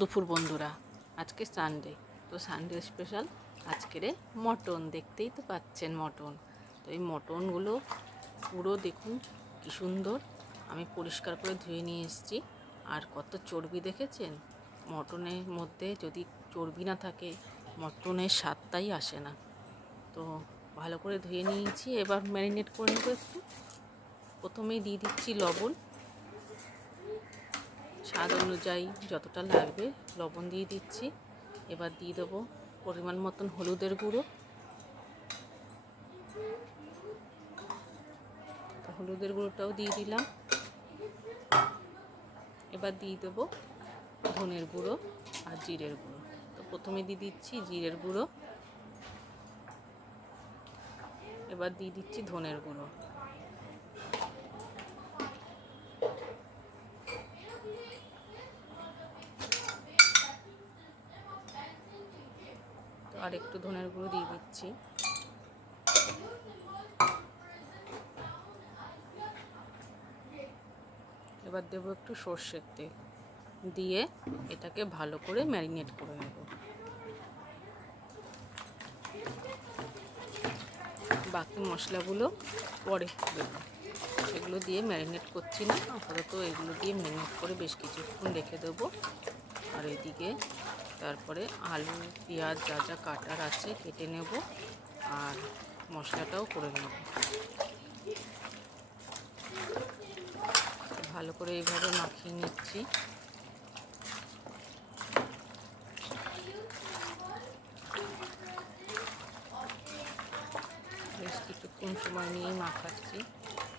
দুপুর বন্ধুরা, আজকে সানডে, তো সানডে স্পেশাল আজকের মটন। দেখতেই তো পাচ্ছেন মটন। তো এই মটনগুলো পুরো দেখুন কি সুন্দর, আমি পরিষ্কার করে ধুয়ে নিয়ে এসেছি। আর কত চর্বি দেখেছেন? মটনের মধ্যে যদি চর্বি না থাকে মটনের স্বাদটাই আসে না। তো ভালো করে ধুয়ে নিয়েছি, এবার ম্যারিনেট করে নেবো একটু। প্রথমেই দিয়ে দিচ্ছি লবণ, স্বাদ অনুযায়ী যতটা লাগবে লবণ দিয়ে দিচ্ছি। এবার দিয়ে দেবো পরিমাণ মতন হলুদের গুঁড়ো। তো হলুদের গুঁড়োটাও দিয়ে দিলাম। এবার দিয়ে দেবো ধনের গুঁড়ো আর জিরের গুঁড়ো। তো প্রথমে দিয়ে দিচ্ছি জিরের গুঁড়ো, এবার দিয়ে দিচ্ছি ধনের গুঁড়ো। তো আর একটু ধনের গুঁড়ো দিয়ে দিচ্ছি। এবার দেবো একটু সর্ষের তেল, দিয়ে এটাকে ভালো করে ম্যারিনেট করে নেব। বাকি মশলাগুলো পরে দেবো, সেগুলো দিয়ে ম্যারিনেট করছি না আপাতত। এগুলো দিয়ে ম্যারিনেট করে বেশ কিছুক্ষণ রেখে দেবো। আর এদিকে তারপরে আলু পেঁয়াজ যা যা কাটার আছে কেটে নেব, আর মশলাটাও করে নেব। ভালো করে এইভাবে মাখিয়ে নিচ্ছি। বেশ কিছুক্ষণ সময় নিয়ে মাখাচ্ছি।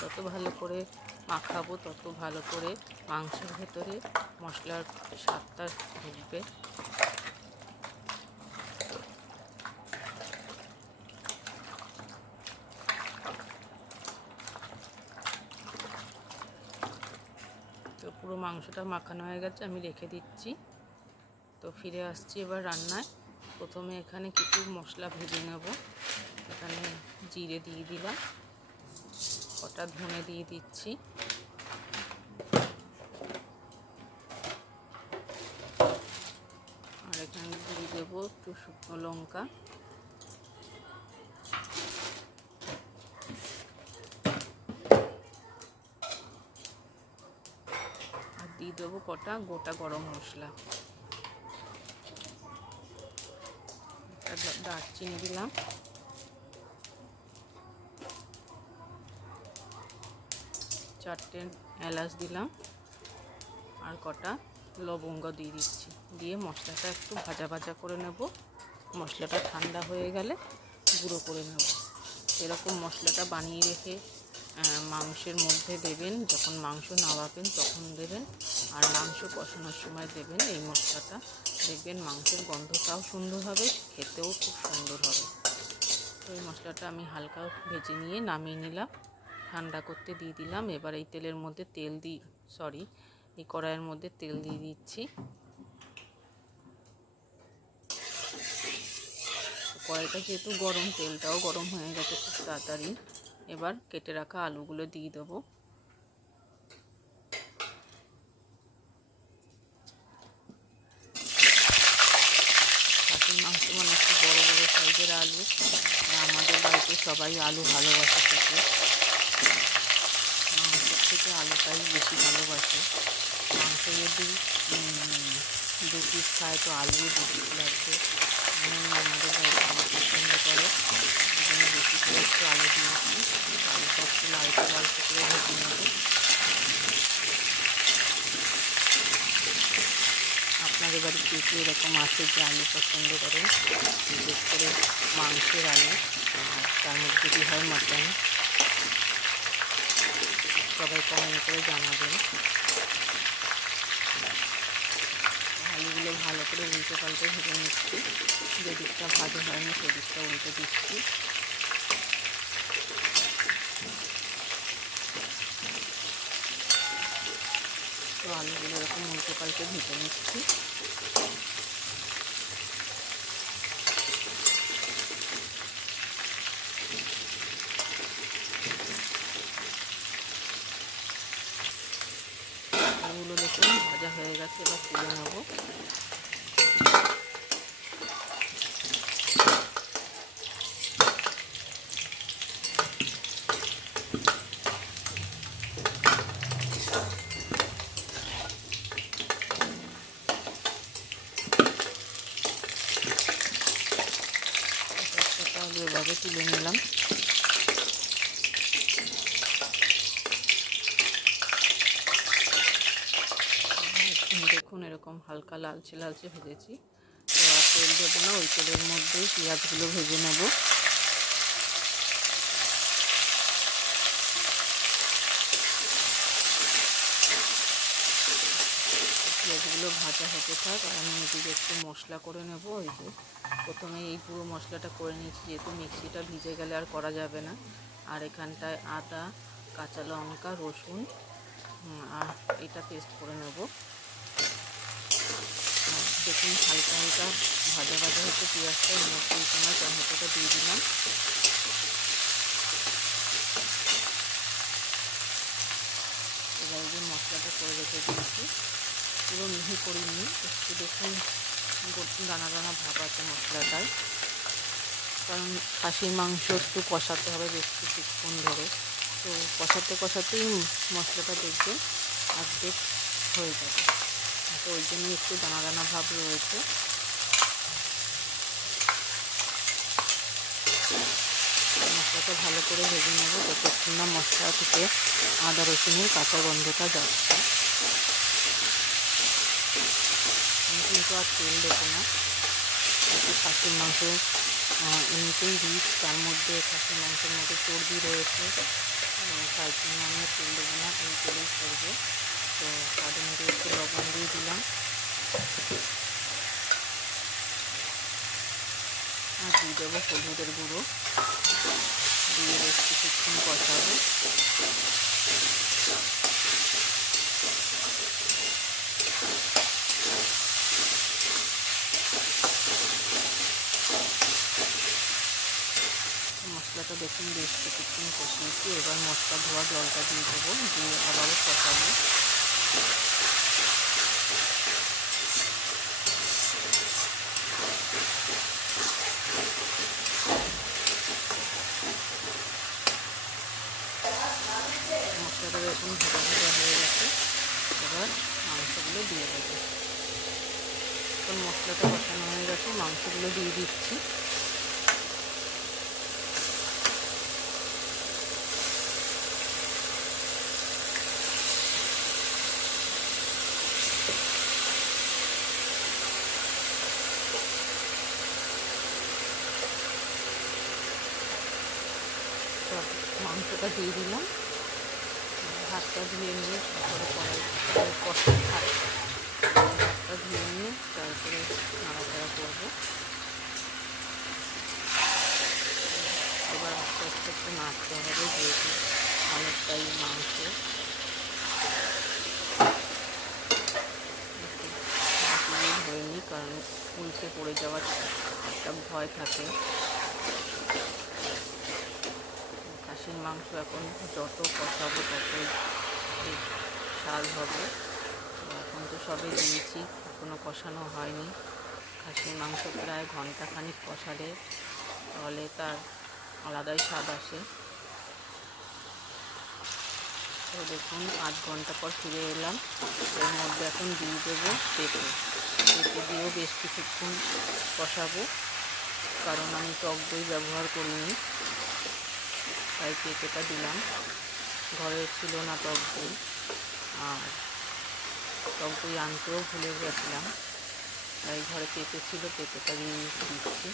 যত ভালো করে মাখাবো তত ভালো করে মাংসের ভেতরে মশলার স্বাদটা ঢুকবে। তো পুরো মাংসটা মাখানো হয়ে গেছে, আমি রেখে দিচ্ছি। তো ফিরে আসছি এবার রান্নায়। প্রথমে এখানে কিছু মশলা ভেজে নেব। এখানে জিরে দিয়ে দিলাম, কটা ধনে দিয়ে দিচ্ছি, আর এখানে দিয়ে দেবো একটু শুকনো লঙ্কা, আর দিয়ে দেবো কটা গোটা গরম মশলা। দারচিনি দিলাম, চারটে এলাচ দিলাম, আর কটা লবঙ্গ দিয়ে দিচ্ছি। দিয়ে মশলাটা একটু ভাজা ভাজা করে নেব। মশলাটা ঠান্ডা হয়ে গেলে গুঁড়ো করে নেব। এরকম মশলাটা বানিয়ে রেখে মাংসের মধ্যে দেবেন, যখন মাংস নামাবেন তখন দেবেন, আর মাংস কষানোর সময় দেবেন এই মশলাটা। দেখবেন মাংসের গন্ধটাও সুন্দর হবে, খেতেও খুব সুন্দর হবে। তো এই মশলাটা আমি হালকা ভেজে নিয়ে নামিয়ে নিলাম, ঠান্ডা করতে দিয়ে দিলাম। এবার এই তেলের মধ্যে এই কড়াইয়ের মধ্যে তেল দিয়ে দিচ্ছি। কড়াইটা যেহেতু গরম, তেলটাও গরম হয়ে গেছে খুব তাড়াতাড়ি। এবার কেটে রাখা আলুগুলো দিয়ে দেবো। খাসির মাংস মানে একটু বড় বড় সাইজের আলু। আমাদের বাড়িতে সবাই আলু ভালোবাসে খেতে, মাংসের থেকে আলুটাই বেশি ভালোবাসে। মাংস যদি 2 পিস খায় তো আলুও 2 পিস লাগবে। আমাদের বাড়িতে আলু পছন্দ করে, এই জন্য বেশি করে একটু আলু দিয়েছি। আলুটা একটু লালচে লালচে করে ভেজে নেব। আপনাদের বাড়িতে কি এরকম আছে যে আলু পছন্দ করেন, বিশেষ করে মাংসের আলু, আর তার মধ্যে যদি হয় মাটন? সবাই কমেন্ট করে জানাবেন। আলুগুলো ভালো করে উল্টে পাল্টে ভেজে নিচ্ছি। যে দিকটা ভাজা হয়নি সেই দিকটা উল্টে দিচ্ছি। তো আলুগুলো এরকম উল্টে পাল্টে ভেজে নিচ্ছি। আলুগুলো দেখুন ভাজা হয়ে গেছে, এবার তুলে নেব। এভাবে তুলে নিলাম। দেখুন এরকম হালকা লালচে লালচে ভেজেছি। তো আর তেল দেবো না, ওই তেলের মধ্যেই পেঁয়াজগুলো ভেজে নেব। পেঁয়াজগুলো ভাজা হতে থাক আর আমি এদিকে একটু মশলা করে নেব। ওই যে প্রথমে এই পুরো মশলাটা করে নিয়েছি, যেহেতু মিক্সিটা ভিজে গেলে আর করা যাবে না। আর এখানটায় আদা, কাঁচা লঙ্কা, রসুন আর এটা পেস্ট করে নেব। দেখুন হালকা হালকা ভাজা ভাজা হচ্ছে পেঁয়াজটা, এর মধ্যে এখানে টমেটোটা দিয়ে দিলাম। এবার যে মশলাটা করে রেখে দিয়েছি, পুরো মিহি করিনি, একটু দেখুন দানা দানা ভাব আছে মশলাটায়, কারণ খাসির মাংস একটু কষাতে হবে বেশ কিছুক্ষণ ধরে। তো কষাতে কষাতেই মশলাটা দেখবেন অর্ধেক হয়ে যাবে। তো ওই জন্য একটু দানা দানা ভাব রয়েছে। মশলাটা ভালো করে ভেজে নেব যতক্ষণ না মশলা থেকে আদা রসুনের কাঁচা গন্ধটা যাচ্ছে। আমি কিন্তু আর তেল দেবো না, একটু খাসির মাংস এমনিতেই রিচ, তার মধ্যে খাসির মাংসের মধ্যে চর্বি রয়েছে, তাই জন্য আমি তেল দেবো না, এই তেলেই করবো। তো স্বাদ অনুযায়ী একটু লবণ দিয়ে দিলাম আর দিয়ে দেবো হলুদের গুঁড়ো, দিয়ে বেশ কিছুক্ষণ কষাবো। মশলাটা দেখুন বেশ কিছুক্ষণ কষিয়েছি। এবার মশলা ধোয়া জলটা দিয়ে দেবো, দিয়ে আবারও কষাবো। মশলাটা দেখুন ভাজা ভাজা হয়ে গেছে, এবার মাংসগুলো দিয়ে দেবো। এখন মশলাটা কষানো হয়ে গেছে, মাংসগুলো দিয়ে দিচ্ছি। সব মাংসটা দিয়ে দিলাম, হাতটা ধুয়ে নিয়ে তারপরে কষা হাতটা ধুয়ে নিয়ে তারপরে নাড়াচাড়া করবো। এবার আস্তে আস্তে একটু নাড়তে হবে, যেহেতু অনেকটাই মাংস। হয়নি, কারণ উল্টে পড়ে যাওয়ার একটা ভয় থাকে। খাসির মাংস এখন যত কষাবো ততই স্বাদ হবে। এখন তো সবে দিয়েছি, এখনও কষানো হয়নি। খাসির মাংস প্রায় ঘন্টাখানিক কষালে তাহলে তার আলাদাই স্বাদ আসে। তো দেখুন 8 ঘন্টা পর ফিরে এলাম। এর মধ্যে এখন দিয়ে দেবো পেঁপে দিয়েও বেশ কিছুক্ষণ কষাবো, কারণ আমি টক দই ব্যবহার করিনি, তাই পেঁপেটা দিলাম। ঘরে ছিল না টক দই, আর টক দই আনতেও ভুলে গেছিলাম, তাই ঘরে পেঁপে ছিল, পেঁপেটা দিয়ে দিচ্ছি।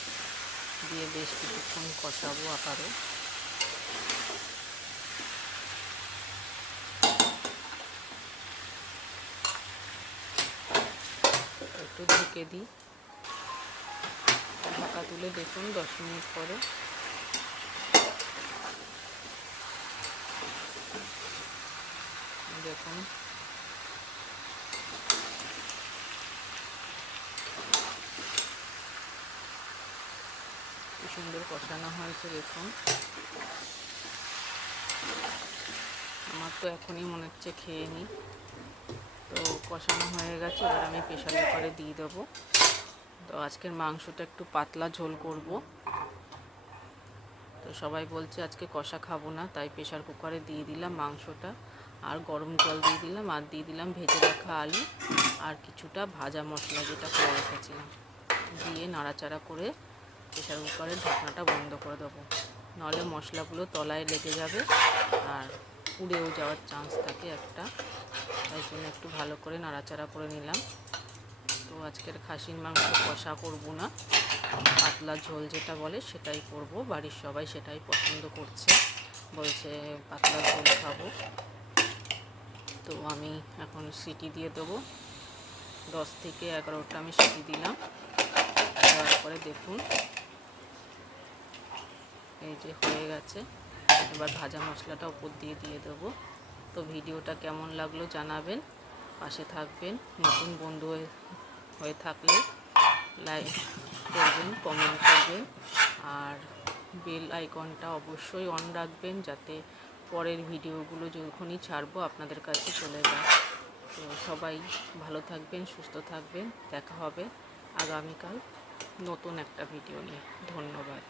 দিয়ে বেশ কিছুক্ষণ কষাবো আবারও। একটু ঢেকে দিই, ঢাকা তুলে দেখুন 10 মিনিট পরে দেখুন কি সুন্দর কষানো হয়েছে। দেখুন আমার তো এখনই মনে হচ্ছে খেয়ে নিই। তো কষানো হয়ে গেছে, এবার আমি প্রেসার কুকারে দিয়ে দেবো। তো আজকের মাংসটা একটু পাতলা ঝোল করব। তো সবাই বলছে আজকে কষা খাবো না, তাই প্রেসার কুকারে দিয়ে দিলাম মাংসটা, আর গরম জল দিয়ে দিলাম, আর দিয়ে দিলাম ভেজে রাখা আলু আর কিছুটা ভাজা মশলা যেটা করে রেখেছিলাম, দিয়ে নাড়াচাড়া করে প্রেশার কুকারের ঢাকনাটা বন্ধ করে দেবো, নাহলে মশলাগুলো তলায় লেগে যাবে আর পুড়েও যাওয়ার চান্স থাকে একটা। তাই জন্য একটু ভালো করে নাড়াচাড়া করে নিলাম। তো আজকের খাসির মাংস কষা করব না, পাতলা ঝোল যেটা বলে সেটাই করব। বাড়ির সবাই সেটাই পছন্দ করছে, বলছে পাতলা ঝোল খাবো। তো আমি এখন সিটি দিয়ে দেবো, 10 থেকে 11টা আমি সিটি দিলাম। দেওয়ার পরে দেখুন এই যে হয়ে গেছে। এবার ভাজা মশলাটা উপর দিয়ে দেবো। তো ভিডিওটা কেমন লাগলো জানাবেন, পাশে থাকবেন। নতুন বন্ধু হয়ে থাকলে লাইক করবেন, কমেন্ট করবেন, আর বেল আইকনটা অবশ্যই অন রাখবেন, যাতে পরের ভিডিওগুলো যখনই ছাড়বো আপনাদের কাছে চলে যায়। তো সবাই ভালো থাকবেন, সুস্থ থাকবেন। দেখা হবে আগামীকাল নতুন একটা ভিডিও নিয়ে। ধন্যবাদ।